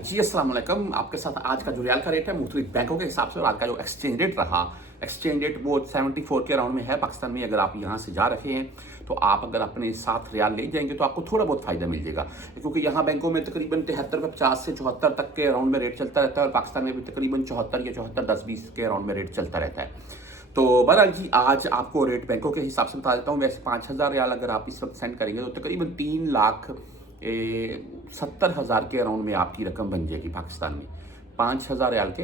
जी अस्सलाम वालेकुम। आपके साथ आज का जो रियाल का रेट है मुख्तलिफ बैंकों के हिसाब से और आज का जो एक्सचेंज रेट रहा, एक्सचेंज रेट वो 74 के अराउंड में है पाकिस्तान में। अगर आप यहाँ से जा रहे हैं तो आप अगर अपने साथ रियाल ले जाएंगे तो आपको थोड़ा बहुत फायदा मिल जाएगा, क्योंकि यहाँ बैंकों में तकरीबन 73 से 74 तक के अराउंड में रेट चलता रहता है और पाकिस्तान में भी तकरीबन 74 या 74 10-20 के अराउंड में रेट चलता रहता है। तो बहरहाल जी आज आपको रेट बैंकों के हिसाब से बता देता हूँ। वैसे 5,000 रियाल अगर आप इस वक्त सेंड करेंगे तो तकरीबन 3,70,000 के अराउंड में आपकी रकम बन जाएगी पाकिस्तान में। 5,000 रियाल के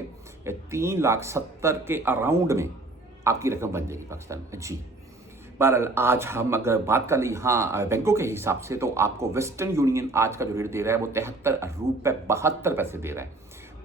3,70,000 के अराउंड में आपकी रकम बन जाएगी पाकिस्तान में जी। बहरहाल आज हम अगर बात कर लें यहाँ बैंकों के हिसाब से तो आपको वेस्टर्न यूनियन आज का जो रेट दे रहा है वो 73 रुपये 72 पैसे दे रहा है।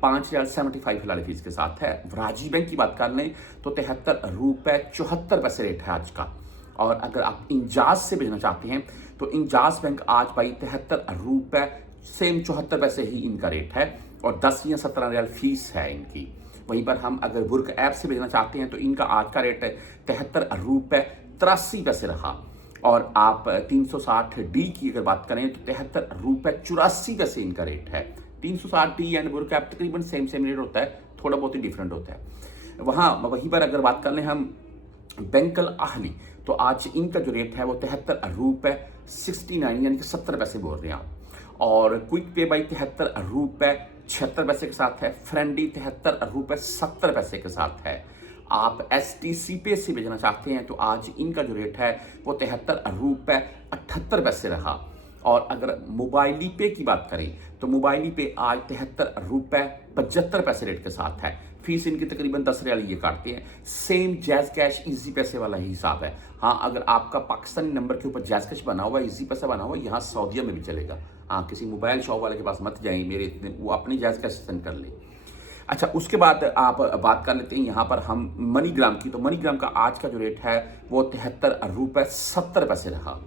5,075 फिलहाल फीस के साथ है। राजी बैंक की बात कर लें तो 73 रुपये 74 पैसे रेट है आज का। और अगर आप इंजाज से भेजना चाहते हैं तो इंजाज बैंक आज भाई 73 रुपये सेम 74 पैसे ही इनका रेट है और 10 या 17 रियाल फीस है इनकी। वहीं पर हम अगर बुर्क ऐप से भेजना चाहते हैं तो इनका आज का रेट है 73 रुपये 83 पैसे रहा। और आप 360D की अगर बात करें तो 73 रुपये 84 पैसे इनका रेट है। 360D एंड बुर्क ऐप तकरीबन सेम रेट होता है, थोड़ा बहुत ही डिफरेंट होता है। वहीं पर अगर बात कर लें हम बैंकल अहली तो आज इनका जो रेट है वो 73 रुपये 69 यानी कि 70 पैसे बोल रहे हैं आप। और क्विक पे बाई 73 रुपये 76 पैसे के साथ है। फ्रेंडी 73 रुपये 70 पैसे के साथ है। आप STC पे से भेजना चाहते हैं तो आज इनका जो रेट है वो 73 रुपये 78 पैसे रहा। और अगर मोबाइली पे की बात करें तो मोबाइली पे आज 73 रुपये 75 पैसे रेट के साथ है। फीस इनकी तकरीबन 10 रियाल ये काटते हैं। सेम जैज़ कैश इजी पैसे वाला ही हिसाब है। हाँ, अगर आपका पाकिस्तानी नंबर के ऊपर जैज़ कैश बना हुआ है, इजी पैसा बना हुआ है, यहाँ सऊदीया में भी चलेगा। हाँ, किसी मोबाइल शॉप वाले के पास मत जाएं, मेरे इतने वो अपनी जैज़ कैश सेंड कर लें। अच्छा, उसके बाद आप बात कर लेते हैं यहाँ पर हम मनीग्राम की। तो मनीग्राम का आज का जो रेट है वो 73 रुपये 70 पैसे रहा।